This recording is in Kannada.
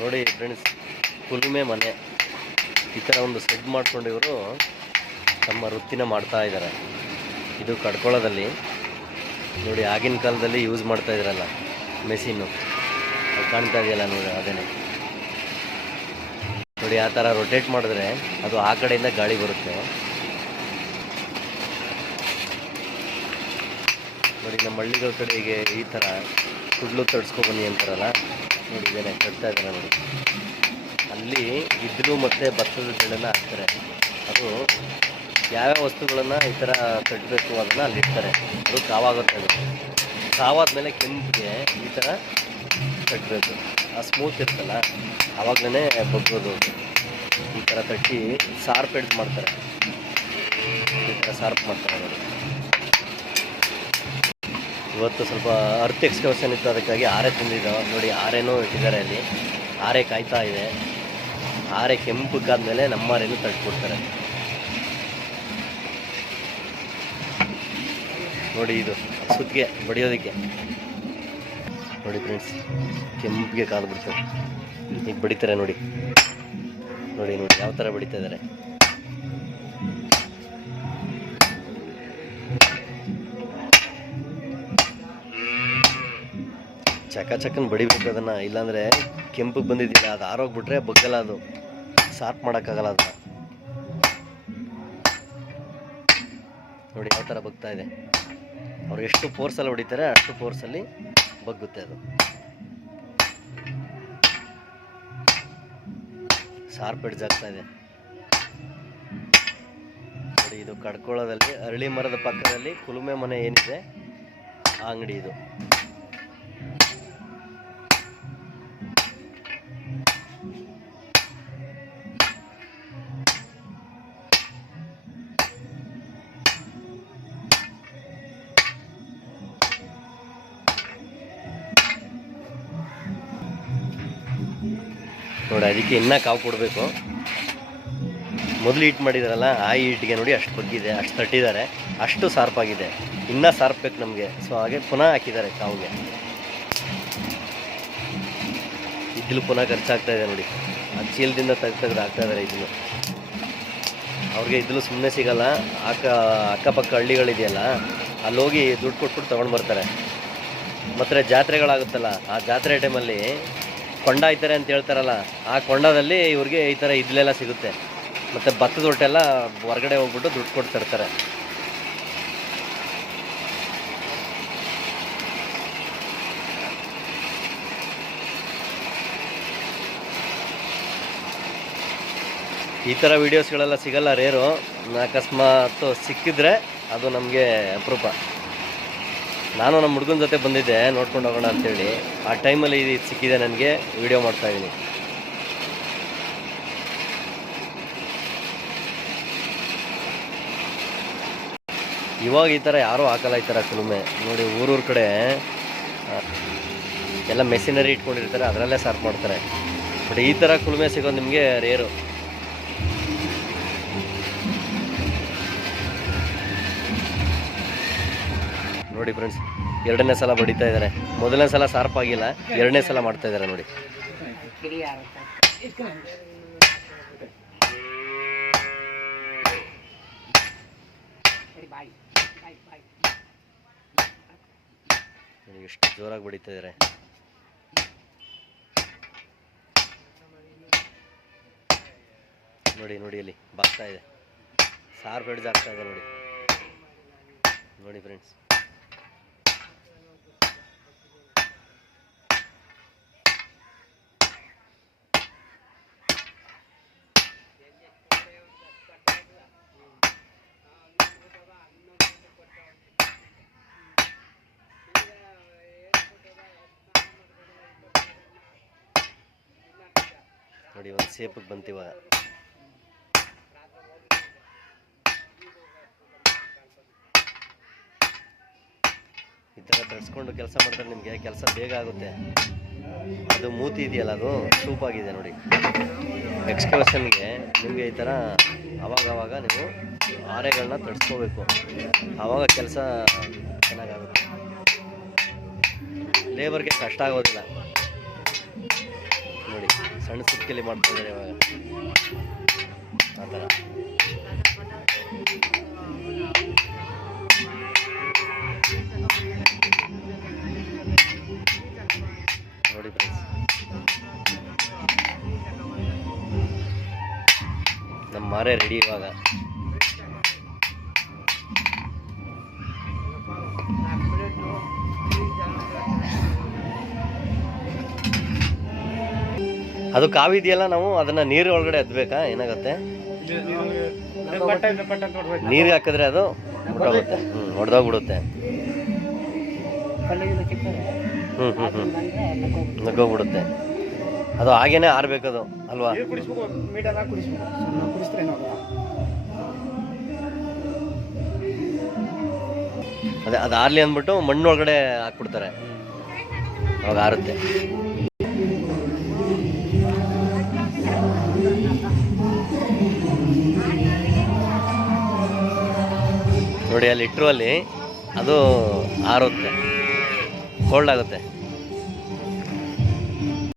ನೋಡಿ ಫ್ರೆಂಡ್ಸ್, ಕುಲುಮೆ ಮನೆ ಈ ಥರ ಒಂದು ಸೆಡ್ ಮಾಡ್ಕೊಂಡು ಇವರು ತಮ್ಮ ವೃತ್ತಿನ ಮಾಡ್ತಾ ಇದ್ದಾರೆ. ಇದು ಕಡ್ಕೊಳದಲ್ಲಿ ನೋಡಿ, ಆಗಿನ ಕಾಲದಲ್ಲಿ ಯೂಸ್ ಮಾಡ್ತಾ ಇದ್ರಲ್ಲ ಮೆಷಿನ್ನು, ಅದು ಕಾಣ್ತಾ ಇದೆಯಲ್ಲ ನೋಡಿ, ಅದೇನೆ ನೋಡಿ. ಆ ಥರ ರೊಟೇಟ್ ಮಾಡಿದ್ರೆ ಅದು ಆ ಕಡೆಯಿಂದ ಗಾಳಿ ಬರುತ್ತೆ ನೋಡಿ. ನಮ್ಮ ಹಳ್ಳಿಗಳ ಕಡೆಗೆ ಈ ಥರ ಕುಡ್ಲು ತಡ್ಸ್ಕೊಬನ್ನಿ ಅಂತಾರಲ್ಲ ನೋಡಿ, ಇದೇನೆ ಕಟ್ತಾ ಇದ್ದಾರೆ ನೋಡಿ. ಅಲ್ಲಿ ಇದ್ಲು ಮತ್ತು ಭತ್ತದ ಬೆಳೆನ ಹಾಕ್ತಾರೆ. ಅದು ಯಾವ್ಯಾವ ವಸ್ತುಗಳನ್ನು ಈ ಥರ ಕಟ್ಟಬೇಕು ಅದನ್ನು ಅಲ್ಲಿಡ್ತಾರೆ. ಅದು ಕಾವಾಗುತ್ತೆ. ಅದು ಕಾವಾದ್ಮೇಲೆ ಕೆಂಪಿಗೆ ಈ ಥರ ಕಟ್ಟಬೇಕು. ಆ ಸ್ಮೂತ್ ಇರುತ್ತಲ್ಲ ಆವಾಗಲೇ ಬಗ್ಗೋದು. ಈ ಥರ ತಟ್ಟಿ ಸಾರ್ಪ್ ಎಡ್ಜ್ ಮಾಡ್ತಾರೆ. ಈ ಥರ ಸಾರ್ಪ್ ಮಾಡ್ತಾರೆ ನೋಡಿ. ಇವತ್ತು ಸ್ವಲ್ಪ ಅರ್ತ್ ಎಕ್ಸ್ಕರ್ಷನ್ ಇತ್ತು, ಅದಕ್ಕಾಗಿ ಆರೆ ತಂದಿದ್ದಾವೆ ನೋಡಿ. ಆರೆನೂ ಇಟ್ಟಿದ್ದಾರೆ ಅಲ್ಲಿ. ಆರೆ ಕಾಯ್ತಾ ಇದೆ. ಆರೆ ಕೆಂಪಗಾದ್ಮೇಲೆ ನಮ್ಮ ಆರೆನೂ ತಟ್ಕೊಡ್ತಾರೆ ನೋಡಿ. ಇದು ಸುತ್ತಿಗೆ ಬಡಿಯೋದಕ್ಕೆ ನೋಡಿ ಫ್ರೆಂಡ್ಸ್, ಕೆಂಪಿಗೆ ಕಾಲು ಬಿಡ್ತಾರೆ. ಈಗ ಬಡಿತಾರೆ ನೋಡಿ ನೋಡಿ ನೋಡಿ ಯಾವ ಥರ ಬಡಿತಾ ಇದ್ದಾರೆ. ಚಕನ್ ಬಡಿಬೇಕು ಅದನ್ನು, ಇಲ್ಲಾಂದರೆ ಕೆಂಪಿಗೆ ಬಂದಿದ್ದಿಲ್ಲ ಅದು ಆರೋಗ್ಬಿಟ್ರೆ ಬಗ್ಗಲ್ಲ, ಅದು ಸಾರ್ಪ್ ಮಾಡೋಕ್ಕಾಗಲ್ಲ ಅದನ್ನ. ನೋಡಿ ಯಾವ ಥರ ಬಗ್ತಾ ಇದೆ. ಅವ್ರು ಎಷ್ಟು ಫೋರ್ಸಲ್ಲಿ ಹೊಡಿತಾರೆ ಅಷ್ಟು ಫೋರ್ಸಲ್ಲಿ ಬಗ್ಗುತ್ತೆ ಅದು. ಶಾರ್ಪ್ ಎಡ್ಜ್ ಆಗ್ತಾ ಇದೆ ನೋಡಿ. ಇದು ಕಡ್ಕೊಳದಲ್ಲಿ ಅರಳಿ ಮರದ ಪಕ್ಕದಲ್ಲಿ ಕುಲುಮೆ ಮನೆ ಏನಿದೆ ಆ ಅಂಗಡಿ ಇದು. ನೋಡಿ ಅದಕ್ಕೆ ಇನ್ನೂ ಕಾವು ಕೊಡಬೇಕು. ಮೊದಲು ಈಟ್ ಮಾಡಿದಾರಲ್ಲ ಆ ಈಟ್ಗೆ ನೋಡಿ ಅಷ್ಟು ಬಗ್ಗಿದೆ, ಅಷ್ಟು ತಟ್ಟಿದ್ದಾರೆ, ಅಷ್ಟು ಶಾರ್ಪಾಗಿದೆ. ಇನ್ನೂ ಶಾರ್ಪ್ ಬೇಕು ನಮಗೆ. ಸೊ ಹಾಗೆ ಪುನಃ ಹಾಕಿದ್ದಾರೆ ಕಾವಿಗೆ. ಇದ್ಲು ಪುನಃ ಖರ್ಚಾಗ್ತಾ ಇದೆ ನೋಡಿ. ಆ ಚೀಲದಿಂದ ತೆಗೆದು ಹಾಕ್ತಾ ಇದ್ದಾರೆ ಇದ್ಲು. ಅವ್ರಿಗೆ ಇದ್ಲು ಸುಮ್ಮನೆ ಸಿಗಲ್ಲ. ಅಕ್ಕಪಕ್ಕ ಹಳ್ಳಿಗಳಿದೆಯಲ್ಲ ಅಲ್ಲಿ ಹೋಗಿ ದುಡ್ಡು ಕೊಟ್ಬಿಟ್ಟು ತೊಗೊಂಡು ಬರ್ತಾರೆ. ಮತ್ತು ಜಾತ್ರೆಗಳಾಗುತ್ತಲ್ಲ ಆ ಜಾತ್ರೆ ಟೈಮಲ್ಲಿ ಕೊಂಡ ಐತಾರೆ ಅಂತ ಹೇಳ್ತಾರಲ್ಲ, ಆ ಕೊಂಡದಲ್ಲಿ ಇವ್ರಿಗೆ ಈ ಥರ ಇದ್ಲೆಲ್ಲ ಸಿಗುತ್ತೆ. ಮತ್ತು ಭತ್ತದ ಹೊಟ್ಟೆಲ್ಲ ಹೊರಗಡೆ ಹೋಗ್ಬಿಟ್ಟು ದುಡ್ಡು ಕೊಟ್ಟು ತರ್ತಾರೆ. ಈ ಥರ ವೀಡಿಯೋಸ್ಗಳೆಲ್ಲ ಸಿಗಲ್ಲ, ರೇರು. ಅಕಸ್ಮಾತ್ ಸಿಕ್ಕಿದ್ರೆ ಅದು ನಮಗೆ ಅಪರೂಪ. ನಾನು ನಮ್ಮ ಹುಡುಗನ ಜೊತೆ ಬಂದಿದ್ದೆ ನೋಡ್ಕೊಂಡು ಹೋಗೋಣ ಅಂತೇಳಿ. ಆ ಟೈಮಲ್ಲಿ ಇದು ಸಿಕ್ಕಿದೆ ನನಗೆ, ವಿಡಿಯೋ ಮಾಡ್ತಾಯಿದ್ದೀನಿ. ಇವಾಗ ಈ ಥರ ಯಾರೂ ಹಾಕಲ್ಲ ಈ ಥರ ಕುಲುಮೆ ನೋಡಿ. ಊರೂರ ಕಡೆ ಎಲ್ಲ ಮೆಷಿನರಿ ಇಟ್ಕೊಂಡಿರ್ತಾರೆ, ಅದರಲ್ಲೇ ಸಾರ್ಪ್ ಮಾಡ್ತಾರೆ. ಬಟ್ ಈ ಥರ ಕುಲುಮೆ ಸಿಗೋದು ನಿಮಗೆ ರೇರು. ನೋಡಿ ಫ್ರೆಂಡ್ಸ್, ಎರಡನೇ ಸಲ ಬಡಿತಾ ಇದ್ದಾರೆ. ಮೊದಲನೇ ಸಲ ಶಾರ್ಪ್ ಆಗಿಲ್ಲ, ಎರಡನೇ ಸಲ ಮಾಡ್ತಾ ಇದ್ದಾರೆ ನೋಡಿ. ಎಷ್ಟು ಜೋರಾಗಿ ಬಡಿತಾ ಇದ್ದಾರೆ ನೋಡಿ. ನೋಡಿ ಅಲ್ಲಿ ಬಾಗ್ತಾ ಇದೆ, ಶಾರ್ಪ್ ಎಡ್ಜ್ ಆಗ್ತಾ ಇದೆ ನೋಡಿ. ನೋಡಿ ಫ್ರೆಂಡ್ಸ್, ನೋಡಿ ಒಂದು ಸೇಪಿಗೆ ಬಂತಿವಾಗ. ಈ ಥರ ತರಿಸ್ಕೊಂಡು ಕೆಲಸ ಮಾಡಿದ್ರೆ ನಿಮಗೆ ಕೆಲಸ ಬೇಗ ಆಗುತ್ತೆ. ಅದು ಮೂತಿ ಇದೆಯಲ್ಲ, ಅದು ಸೂಪಾಗಿದೆ ನೋಡಿ. ಎಕ್ಸ್ಕರ್ಷನ್ಗೆ ನಿಮಗೆ ಈ ಥರ ಆವಾಗವಾಗ ನೀವು ಆರೆಗಳನ್ನ ತರಿಸ್ಕೋಬೇಕು, ಆವಾಗ ಕೆಲಸ ಚೆನ್ನಾಗಾಗುತ್ತೆ. ಲೇಬರ್ಗೆ ಕಷ್ಟ ಆಗೋದಿಲ್ಲ ನೋಡಿ. ಸಣ್ಣ ಸುತ್ತಿಗೆಯಲ್ಲಿ ಮಾಡ್ತಾ ಇದ್ದಾರೆ ಇವಾಗ ಆ ಥರ. ನೋಡಿ ಫ್ರೆಂಡ್ಸ್, ನಮ್ಮ ಮಾರೇ ರೆಡಿ ಇವಾಗ. ಅದು ಕಾವಿ ಇದೆಯಲ್ಲ, ನಾವು ಅದನ್ನ ನೀರು ಒಳಗಡೆ ಎದ್ಬೇಕಾ, ಏನಾಗುತ್ತೆ? ನೀರಿಗೆ ಹಾಕಿದ್ರೆ ಅದು ಹೊಟ್ಟೋಗುತ್ತೆ. ಹೊಡೆದೋಗ್ಬಿಡುತ್ತೆ. ನಗ್ಗೋಗ್ಬಿಡುತ್ತೆ. ಅದು ಹಾಗೇನೆ ಆರ್ಬೇಕದು ಅಲ್ವಾ? ಅದೇ ಅದು ಆರ್ಲಿ ಅಂದ್ಬಿಟ್ಟು ಮಣ್ಣು ಒಳಗಡೆ ಹಾಕ್ಬಿಡ್ತಾರೆ, ಅವಾಗ ಆರುತ್ತೆ. ನೋಡಿ ಅಲ್ಲಿ ಇಟ್ಟರು, ಅಲ್ಲಿ ಅದು ಆರುತ್ತೆ, ಕೋಲ್ಡ್ ಆಗುತ್ತೆ.